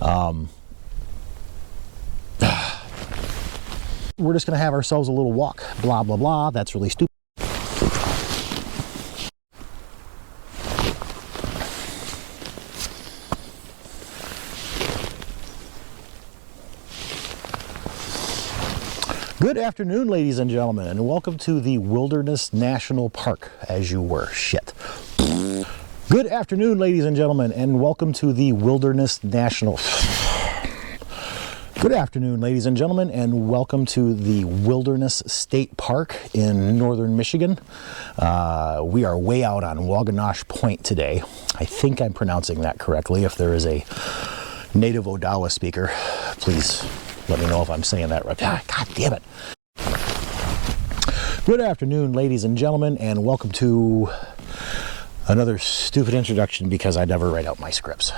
We're just going to have ourselves a little walk. Blah, blah, blah. That's really stupid. Good afternoon, ladies and gentlemen, and welcome to the Wilderness National Park, as you were. Shit. Good afternoon, ladies and gentlemen, and welcome to the Wilderness National... Good afternoon, ladies and gentlemen, and welcome to the Wilderness State Park in northern Michigan. We are way out on Waugoshance Point today. I think I'm pronouncing that correctly. If there is a native Odawa speaker, please let me know if I'm saying that right. God damn it. Good afternoon, ladies and gentlemen, and welcome to another stupid introduction because I never write out my scripts.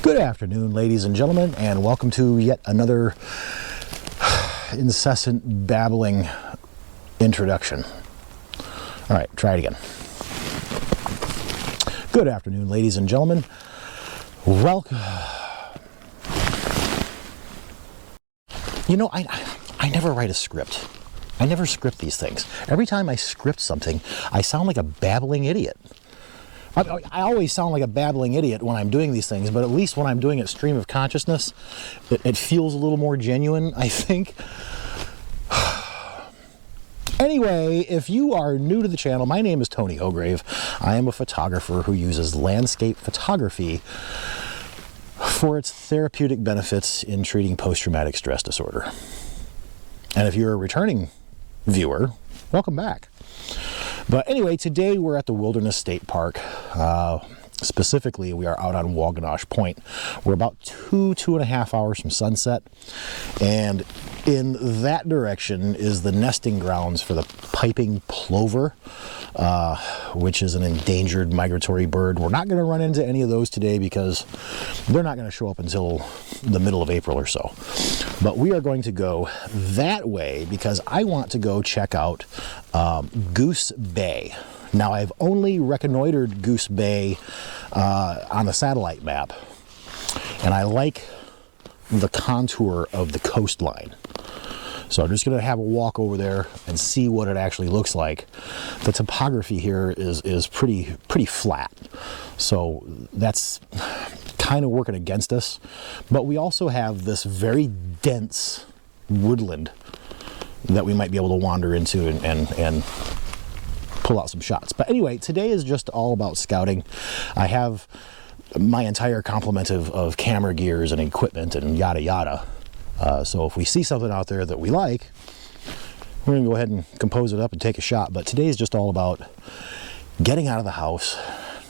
Good afternoon, ladies and gentlemen, and welcome to yet another incessant babbling introduction. All right, try it again. Good afternoon, ladies and gentlemen. Welcome. You know, I never write a script. I never script these things. Every time I script something, I sound like a babbling idiot. I always sound like a babbling idiot when I'm doing these things, but at least when I'm doing it stream of consciousness, it feels a little more genuine, I think. Anyway, if you are new to the channel, my name is Tony Hograve. I am a photographer who uses landscape photography for its therapeutic benefits in treating post-traumatic stress disorder. And if you're a returning viewer, welcome back. But anyway, today we're at the Wilderness State Park. Specifically, we are out on Waugoshance Point. We're about 2.5 hours from sunset. And in that direction is the nesting grounds for the piping plover, which is an endangered migratory bird. We're not going to run into any of those today because they're not going to show up until the middle of April or so. But we are going to go that way because I want to go check out Goose Bay. Now, I've only reconnoitered Goose Bay on the satellite map, and I like the contour of the coastline. So I'm just going to have a walk over there and see what it actually looks like. The topography here is pretty flat, so that's kind of working against us. But we also have this very dense woodland that we might be able to wander into and pull out some shots. But anyway, today is just all about scouting. I have my entire complement of camera gears and equipment and yada yada. So if we see something out there that we like, we're gonna go ahead and compose it up and take a shot. But today is just all about getting out of the house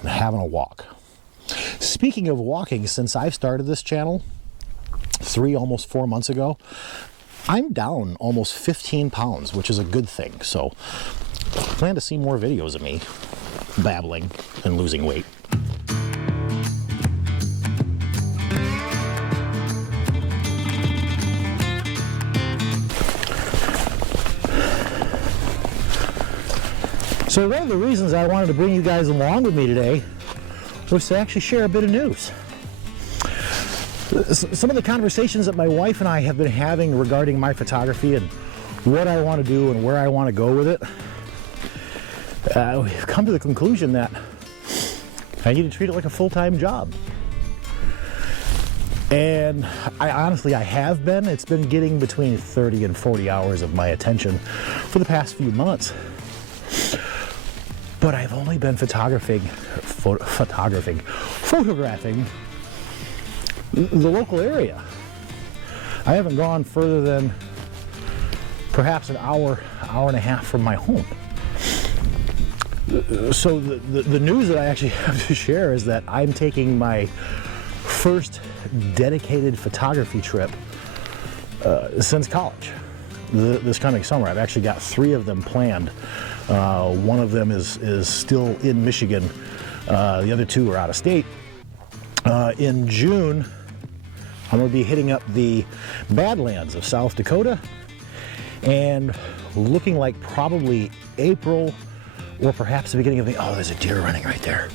and having a walk. Speaking of walking, since I've started this channel almost 4 months ago, I'm down almost 15 pounds, which is a good thing. So plan to see more videos of me babbling and losing weight. So one of the reasons I wanted to bring you guys along with me today was to actually share a bit of news. Some of the conversations that my wife and I have been having regarding my photography and what I want to do and where I want to go with it, we've come to the conclusion that I need to treat it like a full-time job. And I have been. It's been getting between 30 and 40 hours of my attention for the past few months. But I've only been photographing the local area. I haven't gone further than perhaps an hour and a half from my home. So the news that I actually have to share is that I'm taking my first dedicated photography trip since college. This coming summer, I've actually got 3 of them planned. One of them is still in Michigan. The other 2 are out of state. In June, I'm going to be hitting up the Badlands of South Dakota, and looking like probably April or perhaps the beginning of the... Oh, there's a deer running right there.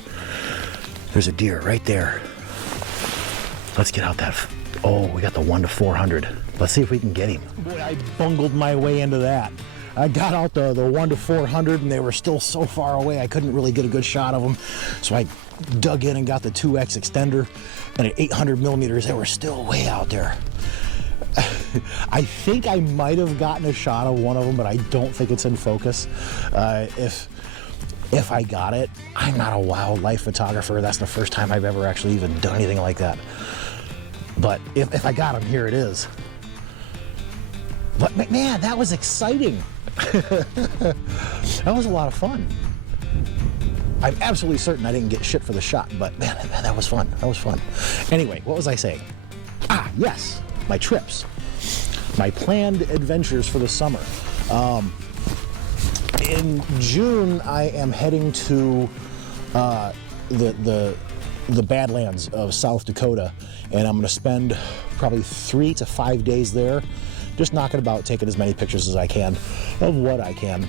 There's a deer right there. Let's get out that... Oh, we got the 1 to 400. Let's see if we can get him. Boy, I bungled my way into that. I got out the 1 to 400 and they were still so far away I couldn't really get a good shot of them. So I dug in and got the 2X extender, and at 800 millimeters they were still way out there. I think I might have gotten a shot of one of them, but I don't think it's in focus. If I got it, I'm not a wildlife photographer. That's the first time I've ever actually even done anything like that. But if I got him, here it is. But man, that was exciting. That was a lot of fun. I'm absolutely certain I didn't get shit for the shot, but man, that was fun. That was fun. Anyway, what was I saying? Ah, yes, my trips. My planned adventures for the summer. In June, I am heading to the Badlands of South Dakota, and I'm going to spend probably 3 to 5 days there, just knocking about, taking as many pictures as I can of what I can.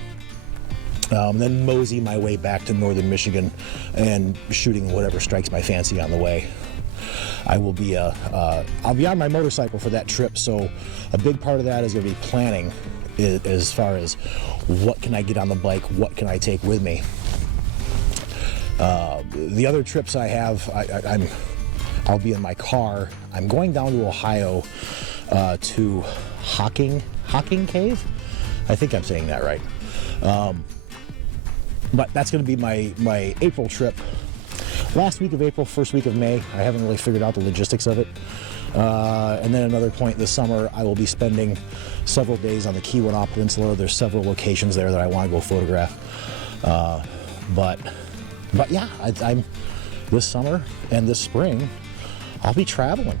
Then mosey my way back to northern Michigan and shooting whatever strikes my fancy on the way. I will be I'll be on my motorcycle for that trip, so a big part of that is going to be planning as far as what can I get on the bike, what can I take with me. The other trips I have, I'll be in my car. I'm going down to Ohio to Hocking Cave. I think I'm saying that right. But that's going to be my April trip. Last week of April, first week of May. I haven't really figured out the logistics of it. And then another point this summer, I will be spending several days on the Keweenaw Peninsula. There's several locations there that I want to go photograph. But yeah, I'm this summer and this spring, I'll be traveling.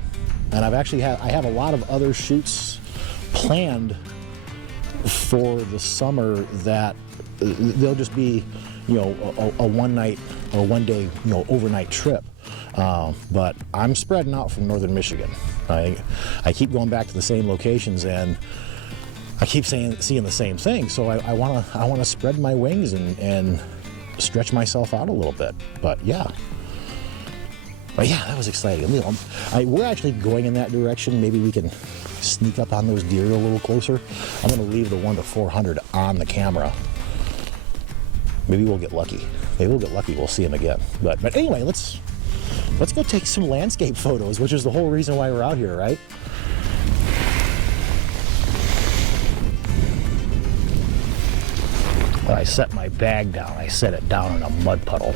And I have a lot of other shoots planned for the summer that they'll just be, a one night or 1 day, overnight trip. But I'm spreading out from northern Michigan. I keep going back to the same locations, and I keep seeing the same thing. So I want to spread my wings and stretch myself out a little bit. But yeah, that was exciting. We're actually going in that direction. Maybe we can sneak up on those deer a little closer. I'm going to leave the 1 to 400 on the camera. Maybe we'll get lucky. We'll see them again. But anyway, let's go take some landscape photos, which is the whole reason why we're out here, right? When I set my bag down, I set it down in a mud puddle.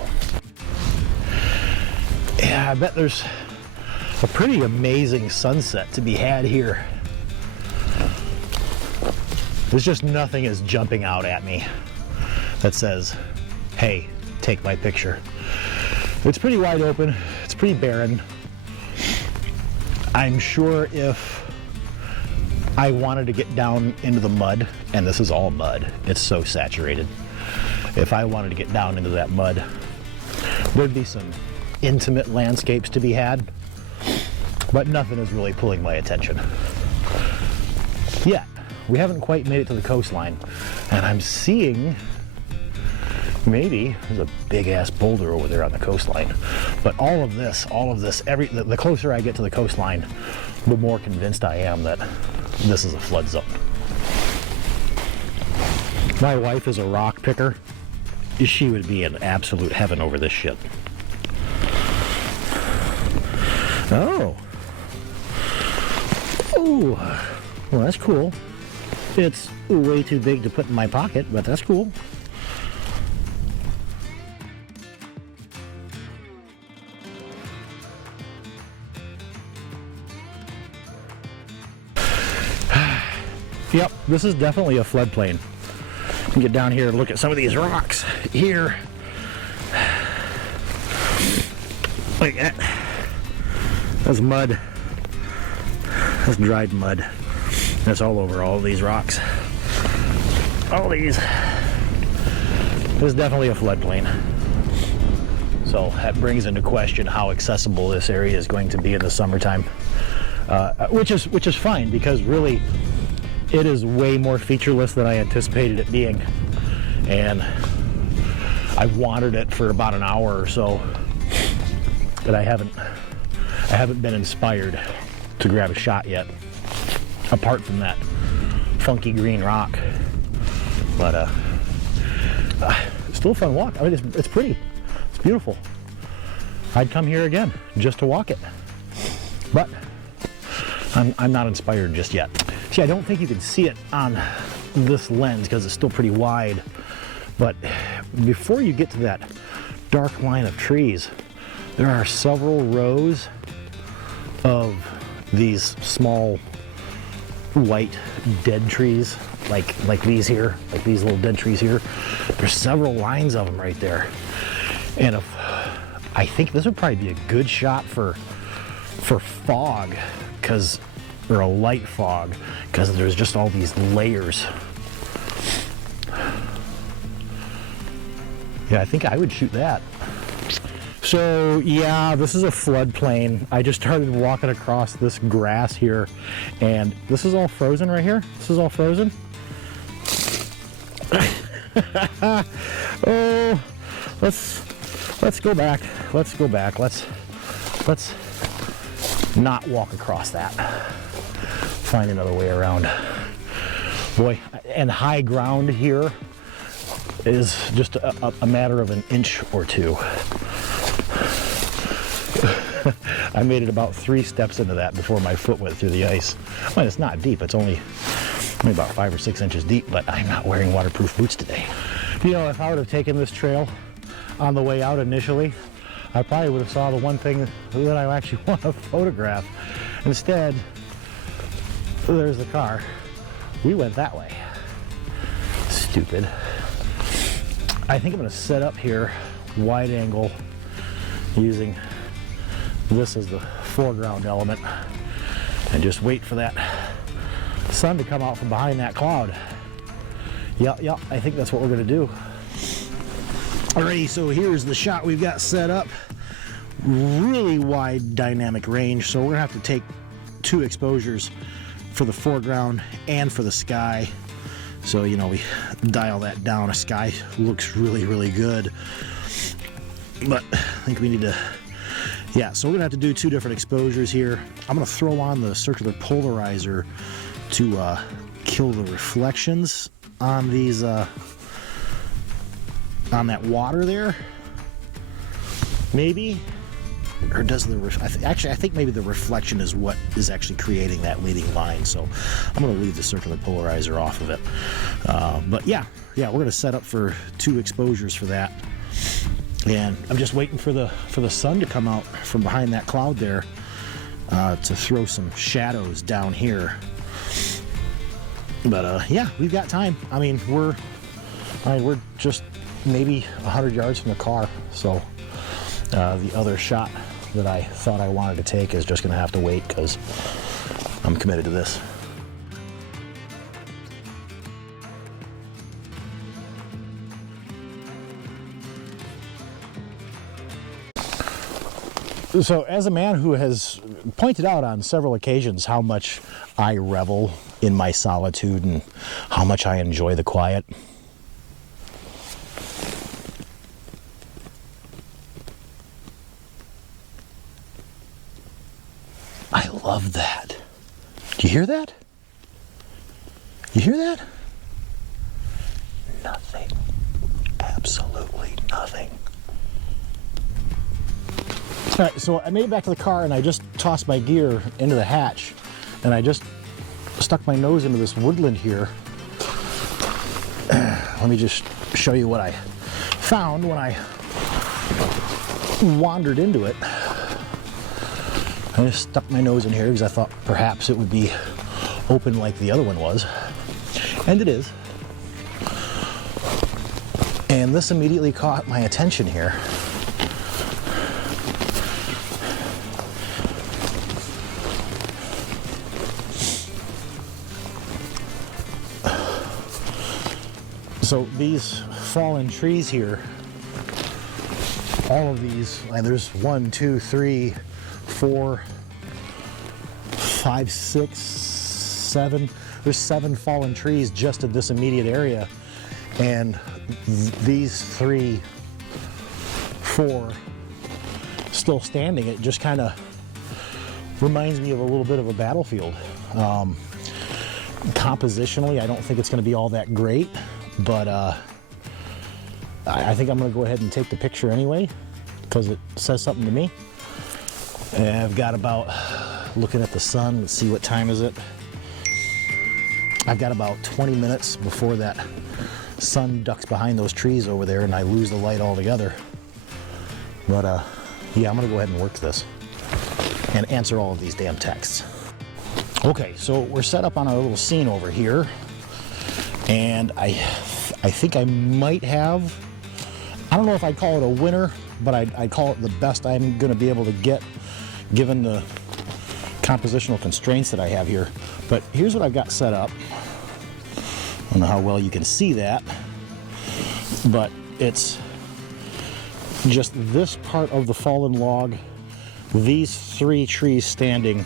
Yeah, I bet there's a pretty amazing sunset to be had here. There's just nothing is jumping out at me that says, hey, take my picture. It's pretty wide open. It's pretty barren. I'm sure if I wanted to get down into the mud, and this is all mud, it's so saturated. If I wanted to get down into that mud, there'd be some intimate landscapes to be had, but nothing is really pulling my attention yet. We haven't quite made it to the coastline, and I'm seeing maybe there's a big ass boulder over there on the coastline. But all of this, the closer I get to the coastline, the more convinced I am that this is a flood zone. My wife is a rock picker. She would be in absolute heaven over this shit. Oh, well, that's cool. It's way too big to put in my pocket, but that's cool. Yep, this is definitely a floodplain. You can get down here and look at some of these rocks here. Like that. That's mud. That's dried mud. That's all over all of these rocks. All these. This is definitely a floodplain. So that brings into question how accessible this area is going to be in the summertime. which is fine, because really it is way more featureless than I anticipated it being, and I wandered it for about an hour or so, but I haven't been inspired to grab a shot yet, apart from that funky green rock. But still a fun walk. I mean, it's pretty, it's beautiful. I'd come here again just to walk it, but I'm not inspired just yet. See, I don't think you can see it on this lens because it's still pretty wide, but before you get to that dark line of trees, there are several rows of these small white dead trees, like these here, like these little dead trees here. There's several lines of them right there, and I think this would probably be a good shot for fog, or a light fog, because there's just all these layers. Yeah, I think I would shoot that. So yeah, this is a floodplain. I just started walking across this grass here, and this is all frozen right here. This is all frozen. Oh, let's go back. Let's go back. Let's not walk across that. Find another way around. Boy, and high ground here is just a matter of an inch or two. I made it about 3 steps into that before my foot went through the ice. Well, it's not deep. It's only about 5 or 6 inches deep, but I'm not wearing waterproof boots today. You know, if I would have taken this trail on the way out initially, I probably would have saw the one thing that I actually want to photograph. Instead, there's the car. We went that way. Stupid. I think I'm going to set up here, wide angle, using this as the foreground element, and just wait for that sun to come out from behind that cloud. Yeah, I think that's what we're going to do. Alrighty, so here's the shot we've got set up. Really wide dynamic range, so we're going to have to take 2 exposures for the foreground and for the sky. So, you know, we dial that down. The sky looks really, really good. But I think we need to, yeah, so we're going to have to do 2 different exposures here. I'm going to throw on the circular polarizer to kill the reflections on these, on that water there. Maybe. Or does the actually, I think maybe the reflection is what is actually creating that leading line. So I'm going to leave the circular polarizer off of it. But yeah, we're going to set up for 2 exposures for that. And I'm just waiting for the sun to come out from behind that cloud there to throw some shadows down here. But yeah, we've got time. I mean, we're just maybe 100 yards from the car. So the other shot that I thought I wanted to take is just going to have to wait, because I'm committed to this. So as a man who has pointed out on several occasions how much I revel in my solitude and how much I enjoy the quiet, I love that. Do you hear that? You hear that? Nothing. Absolutely nothing. All right, so I made it back to the car, and I just tossed my gear into the hatch, and I just stuck my nose into this woodland here. Let me just show you what I found when I wandered into it. I just stuck my nose in here because I thought perhaps it would be open like the other one was, and it is. And this immediately caught my attention here. So these fallen trees here, all of these, and there's 1, 2, 3, 4, 5, 6, 7. There's 7 fallen trees just in this immediate area, and these 3, 4 still standing. It just kind of reminds me of a little bit of a battlefield. Compositionally, I don't think it's going to be all that great, but I think I'm going to go ahead and take the picture anyway because it says something to me. And I've got about, looking at the sun, let's see, what time is it? I've got about 20 minutes before that sun ducks behind those trees over there and I lose the light altogether. But yeah, I'm going to go ahead and work this and answer all of these damn texts. Okay, so we're set up on our little scene over here, and I think I might have, I don't know if I'd call it a winner, but I'd call it the best I'm going to be able to get given the compositional constraints that I have here. But here's what I've got set up. I don't know how well you can see that, but it's just this part of the fallen log, these 3 trees standing,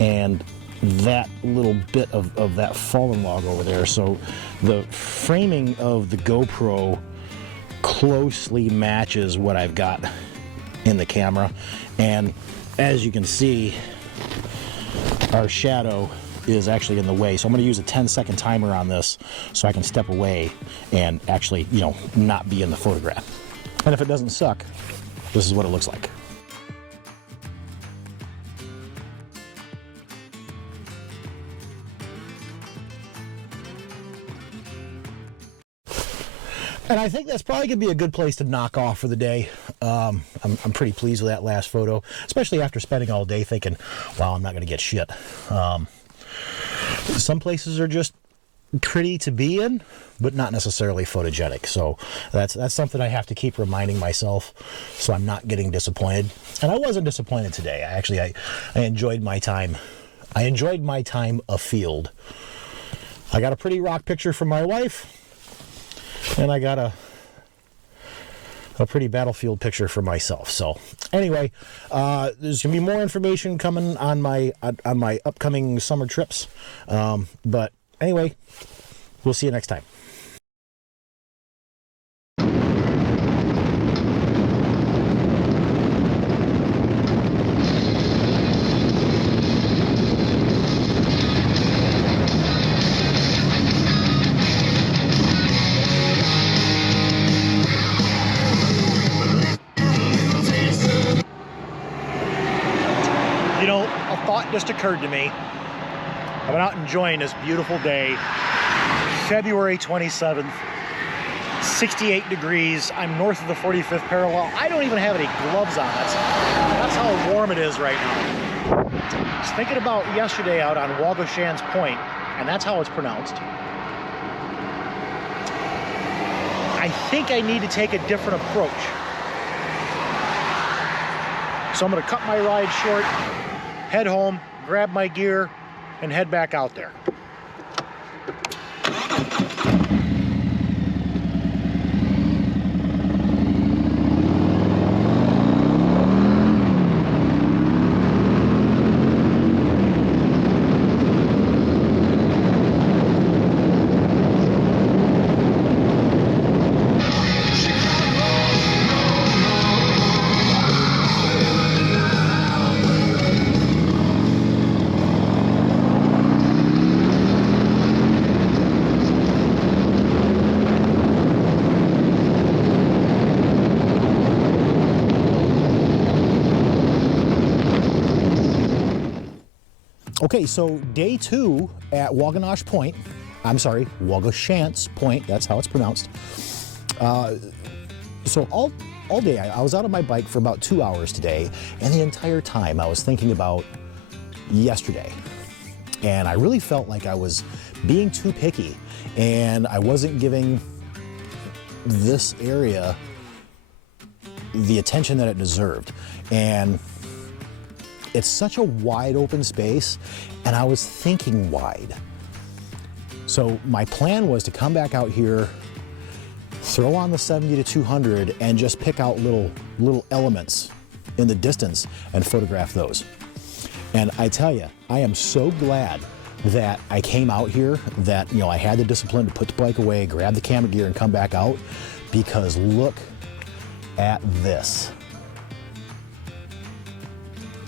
and that little bit of that fallen log over there. So the framing of the GoPro closely matches what I've got in the camera, and as you can see, our shadow is actually in the way. So I'm going to use a 10-second timer on this so I can step away and actually, you know, not be in the photograph. And if it doesn't suck, this is what it looks like. And I think that's probably going to be a good place to knock off for the day. I'm pretty pleased with that last photo, especially after spending all day thinking, wow, I'm not going to get shit. Some places are just pretty to be in, but not necessarily photogenic. So that's something I have to keep reminding myself so I'm not getting disappointed. And I wasn't disappointed today. I enjoyed my time. I enjoyed my time afield. I got a pretty rock picture from my wife, and I got a pretty battlefield picture for myself. So anyway, there's gonna be more information coming on my upcoming summer trips. But anyway, we'll see you next time. You know, a thought just occurred to me. I've been out enjoying this beautiful day, February 27th, 68 degrees. I'm north of the 45th parallel. I don't even have any gloves on. That's how warm it is right now. I was thinking about yesterday out on Waugoshance Point, and that's how it's pronounced. I think I need to take a different approach. So I'm going to cut my ride short, head home, grab my gear, and head back out there. Okay, so day 2 at Waugoshance Point. I'm sorry, Waugoshance Point. That's how it's pronounced. So all day I was out on my bike for about 2 hours today, and the entire time I was thinking about yesterday. And I really felt like I was being too picky, and I wasn't giving this area the attention that it deserved. And it's such a wide open space, and I was thinking wide. So my plan was to come back out here, throw on the 70 to 200, and just pick out little elements in the distance and photograph those. And I tell you, I am so glad that I came out here, that, I had the discipline to put the bike away, grab the camera gear and come back out, because look at this.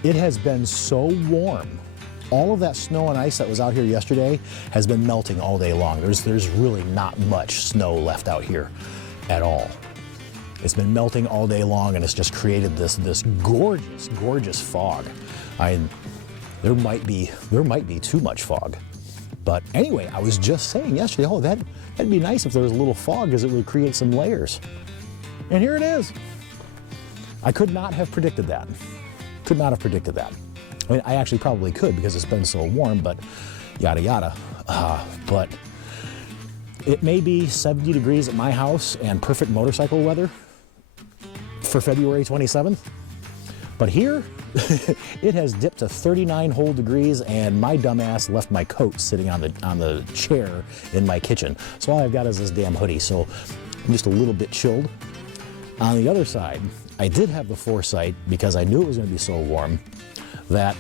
It has been so warm. All of that snow and ice that was out here yesterday has been melting all day long. There's really not much snow left out here at all. It's been melting all day long, and it's just created this gorgeous, gorgeous fog. There might be too much fog. But anyway, I was just saying yesterday, oh, that'd be nice if there was a little fog, because it would create some layers. And here it is. I could not have predicted that. Could not have predicted that. I mean, I actually probably could, because it's been so warm, but yada yada. But it may be 70 degrees at my house and perfect motorcycle weather for February 27th. But here, it has dipped to 39 whole degrees, and my dumbass left my coat sitting on the chair in my kitchen. So all I've got is this damn hoodie, so I'm just a little bit chilled. On the other side, I did have the foresight, because I knew it was going to be so warm, that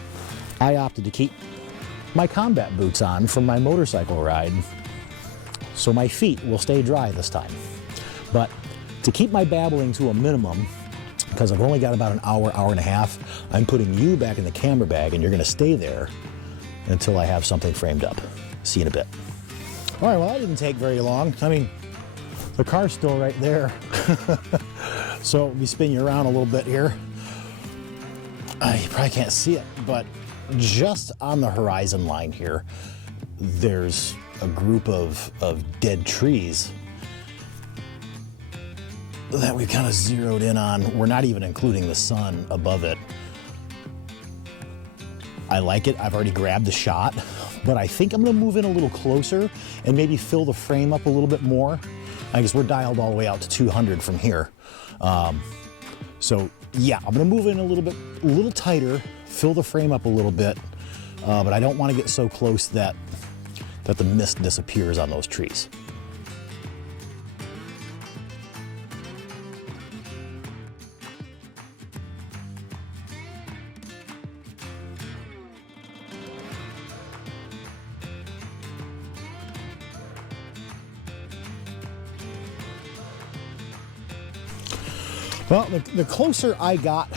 I opted to keep my combat boots on from my motorcycle ride, so my feet will stay dry this time. But to keep my babbling to a minimum, because I've only got about an hour, hour and a half, I'm putting you back in the camera bag, and you're going to stay there until I have something framed up. See you in a bit. All right, well, that didn't take very long. I mean, the car's still right there. So let me spin you around a little bit here. You probably can't see it, but just on the horizon line here, there's a group of dead trees that we kind of zeroed in on. We're not even including the sun above it. I like it. I've already grabbed the shot, but I think I'm gonna move in a little closer and maybe fill the frame up a little bit more. I guess we're dialed all the way out to 200 from here. So yeah, I'm gonna move in a little tighter, fill the frame up a little bit, but I don't want to get so close that the mist disappears on those trees. Well, the closer I got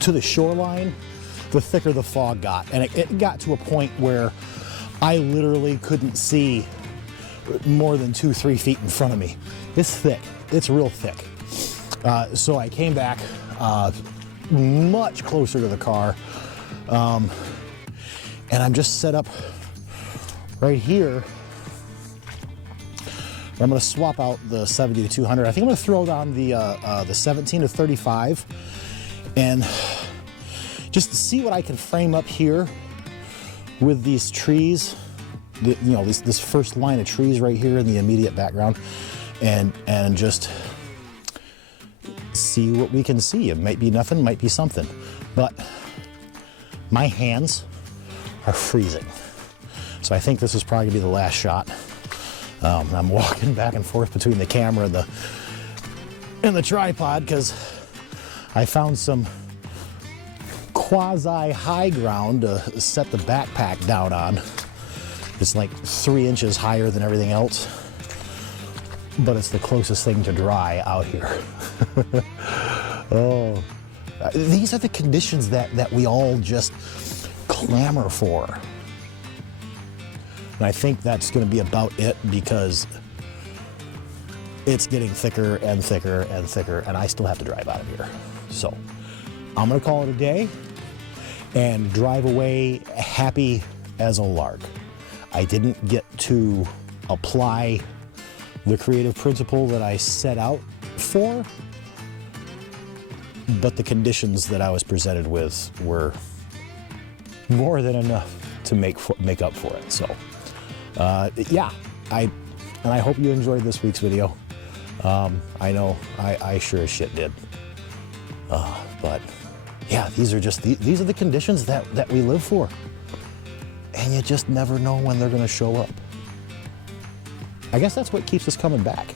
to the shoreline, the thicker the fog got. And it got to a point where I literally couldn't see more than 2-3 feet in front of me. It's thick. It's real thick. So I came back much closer to the car. And I'm just set up right here. I'm going to swap out the 70 to 200. I think I'm going to throw down the 17 to 35 and just to see what I can frame up here with these trees. This first line of trees right here in the immediate background, and just see what we can see. It might be nothing, might be something, but my hands are freezing. So I think this is probably going to be the last shot. I'm walking back and forth between the camera and the tripod, because I found some quasi high ground to set the backpack down on. It's like 3 inches higher than everything else, but it's the closest thing to dry out here. Oh, these are the conditions that we all just clamor for. And I think that's going to be about it, because it's getting thicker and thicker and thicker, and I still have to drive out of here. So I'm going to call it a day and drive away happy as a lark. I didn't get to apply the creative principle that I set out for, but the conditions that I was presented with were more than enough to make up for it. So yeah, I hope you enjoyed this week's video. I know I sure as shit did. But yeah, these are the conditions that we live for, and you just never know when they're going to show up. I guess that's what keeps us coming back.